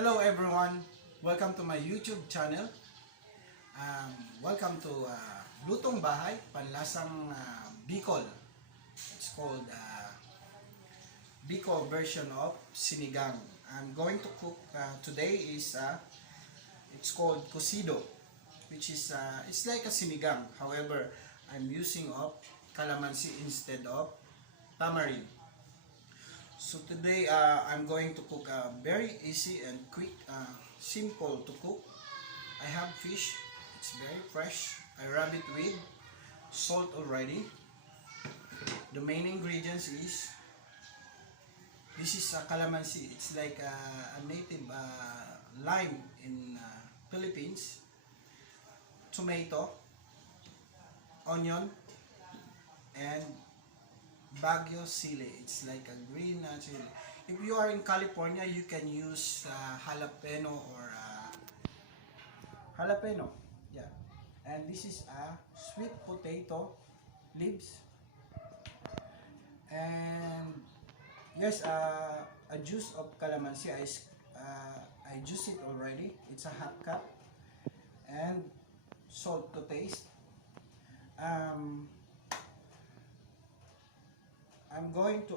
Hello everyone, welcome to my YouTube channel. Welcome to Lutong Bahay, Panlasang Bicol. It's called Bicol version of Sinigang. I'm going to cook today is it's called Kusido, which is it's like a sinigang. However, I'm using of calamansi instead of tamarind. So today I'm going to cook very easy and quick, simple to cook. I have fish, it's very fresh. I rub it with salt already. The main ingredients is, this is a calamansi. It's like a native lime in Philippines. Tomato, onion, and Baguio chili. It's like a green chili. If you are in California, you can use jalapeno or jalapeno. Yeah. And this is a sweet potato leaves. And yes, a juice of calamansi. I juice it already. It's a half cup. And salt to taste. I'm going to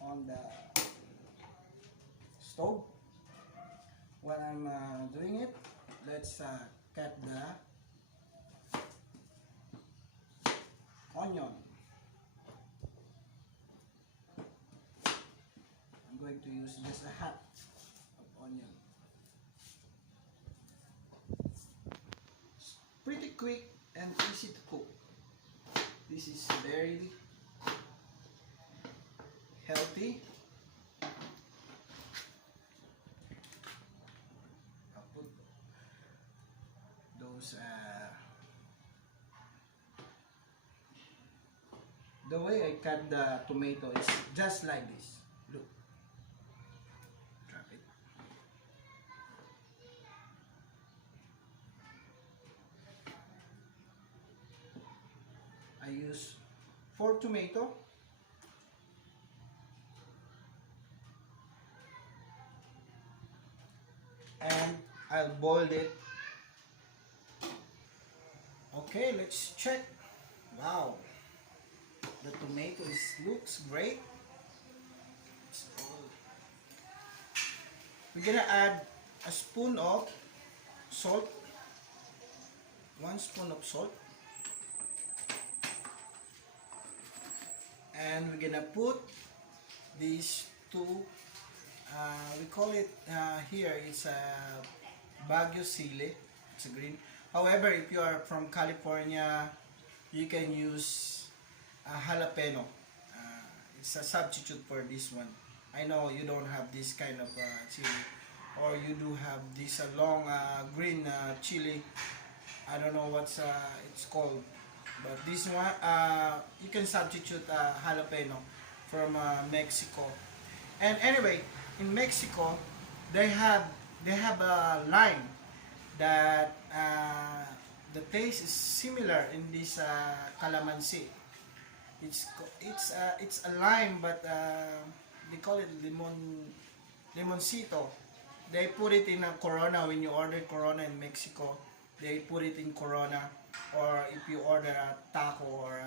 on the stove. When I'm doing it, let's cut the onion. I'm going to use just a half of onion. It's pretty quick and easy to cook. This is very healthy. I'll put those the way I cut the tomato is just like this. Look, drop it. I use 4 tomato. And I'll boil it. Okay, let's check. Wow, the tomato looks great. We're gonna add a spoon of salt, 1 spoon of salt, and we're gonna put these two. We call it here, it's a Baguio chili. It's a green. However, if you are from California, you can use jalapeno. It's a substitute for this one. I know you don't have this kind of chili, or you do have this long green chili. I don't know what's it's called, but this one you can substitute jalapeno from Mexico. And anyway, in Mexico, they have a lime that the taste is similar in this calamansi. It's a lime, but they call it limoncito. They put it in a Corona. When you order Corona in Mexico, they put it in Corona. Or if you order a taco or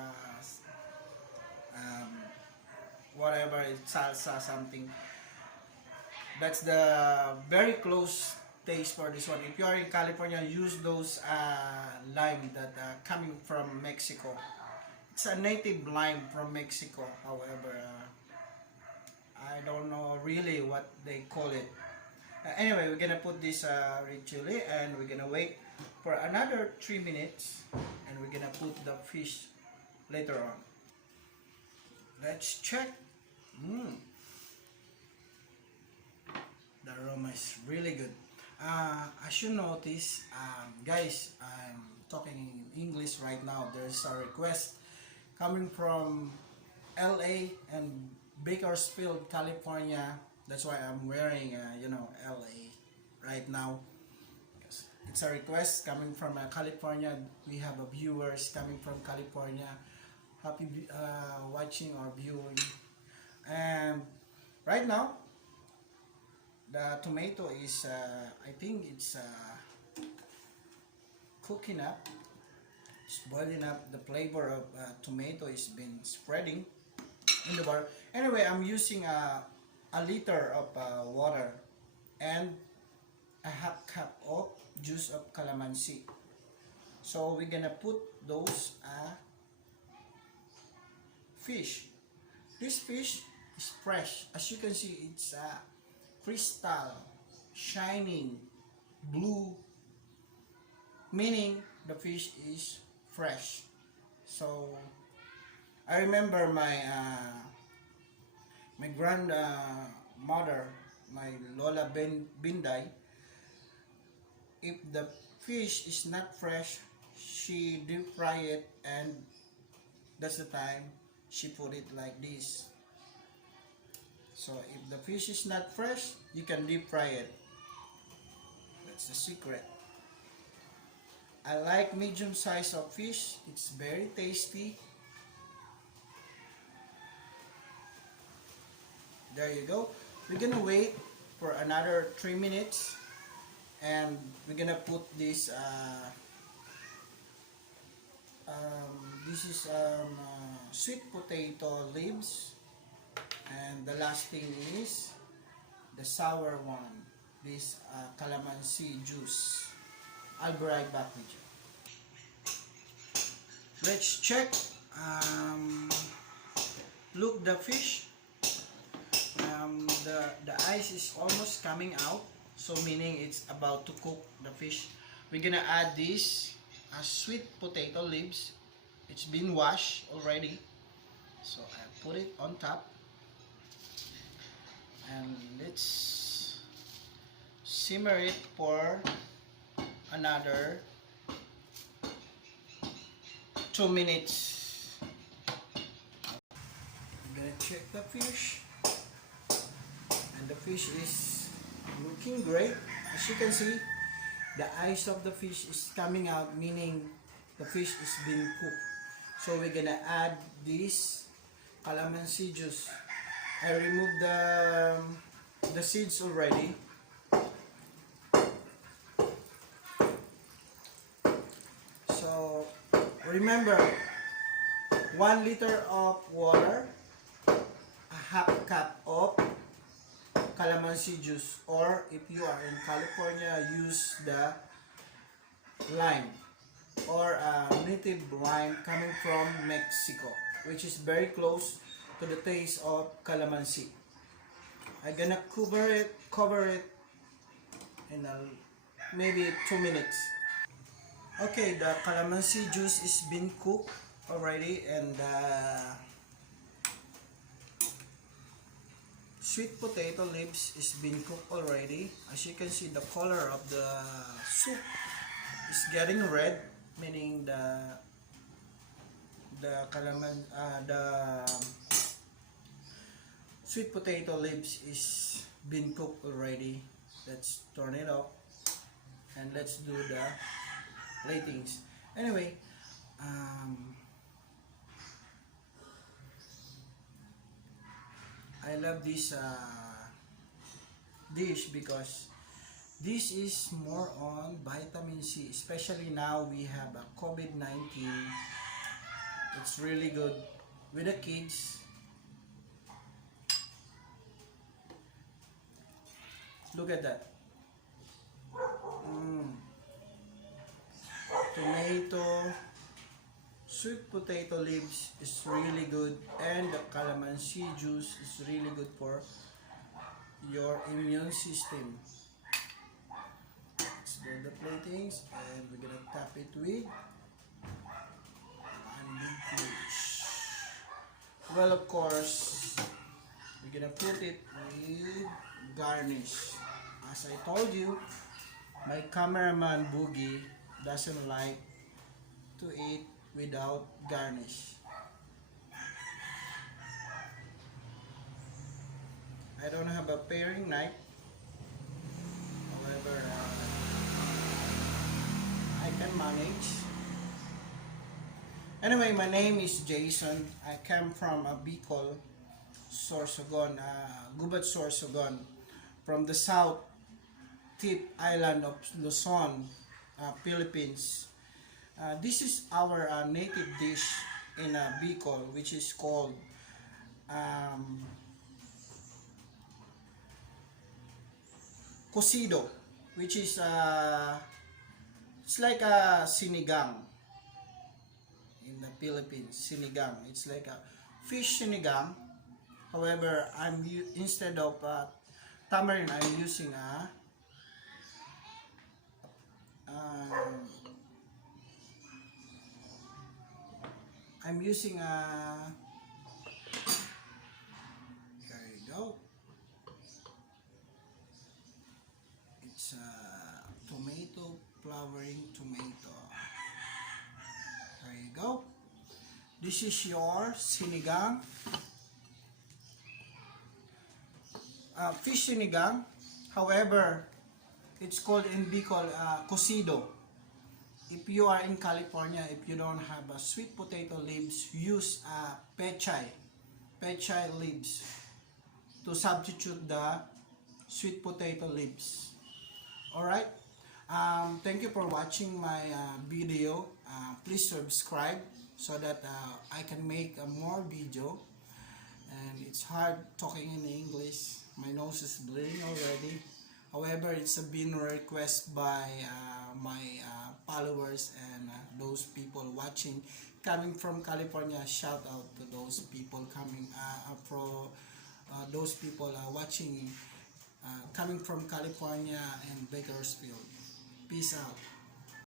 whatever, salsa something, that's the very close taste for this one. If you are in California, use those lime that coming from Mexico. It's a native lime from Mexico. However, I don't know really what they call it. Anyway, we're gonna put this red chili, and we're gonna wait for another 3 minutes, and we're gonna put the fish later on. Let's check. The aroma is really good. As you notice, guys, I'm talking in English right now. There's a request coming from LA and Bakersfield, California. That's why I'm wearing, LA right now. It's a request coming from California. We have viewers coming from California. Happy watching or viewing. And right now, The tomato is, I think it's cooking up. It's boiling up. The flavor of tomato is been spreading in the bar. Anyway, I'm using a liter of water and a half cup of juice of calamansi. So we're gonna put those fish. This fish is fresh. As you can see, it's crystal, shining, blue, meaning the fish is fresh. So I remember my grandmother, my Lola Binday. If the fish is not fresh, she deep fry it, and that's the time she put it like this. So if the fish is not fresh, you can deep fry it. That's the secret. I like medium size of fish. It's very tasty. There you go. We're gonna wait for another 3 minutes, and we're gonna put this this is sweet potato leaves, and the last thing is the sour one, this calamansi juice. I'll be right back with you. Let's check. Look, the fish, the ice is almost coming out, so meaning it's about to cook the fish. We're gonna add this sweet potato leaves. It's been washed already, so I put it on top, and let's simmer it for another 2 minutes. I'm gonna check the fish, and the fish is looking great. As you can see, the eyes of the fish is coming out, meaning the fish is being cooked. So we're gonna add this calamansi juice. I removed the seeds already. So remember, 1 liter of water, a half cup of calamansi juice, or if you are in California, use the lime, or native lime coming from Mexico, which is very close to the taste of calamansi. I'm gonna cover it in maybe 2 minutes. Okay, the calamansi juice is been cooked already, and sweet potato leaves is been cooked already. As you can see, the color of the soup is getting red, meaning the sweet potato leaves is been cooked already. Let's turn it off, and let's do the platings. Anyway, I love this dish because this is more on vitamin C, especially now we have a COVID-19. It's really good with the kids. Look at that. Tomato, sweet potato leaves is really good, and the calamansi juice is really good for your immune system. Let's do the platings, and we're gonna tap it with big fish. Well, of course, we're gonna put it with garnish. As I told you, my cameraman Boogie doesn't like to eat without garnish. I don't have a paring knife. However, I can manage. Anyway, my name is Jason. I came from Bicol, Sorsogon, Gubat Sorsogon from the south tip island of Luzon, Philippines. This is our native dish in Bicol, which is called um, Kusido, which is it's like a sinigang in the Philippines. Sinigang, it's like a fish sinigang. However, instead of tamarind, I'm using um, a there you go. It's a tomato, flowering tomato. There you go. This is your sinigang, fish sinigang. However, it's called in Bicol Kusido. If you are in California, if you don't have a sweet potato leaves, use pechay leaves to substitute the sweet potato leaves. Alright, thank you for watching my video. Please subscribe so that I can make more video. And it's hard talking in English. My nose is bleeding already. However, it's been requested by my followers and those people watching coming from California. Shout out to those people coming from those people watching coming from California and Bakersfield. Peace out.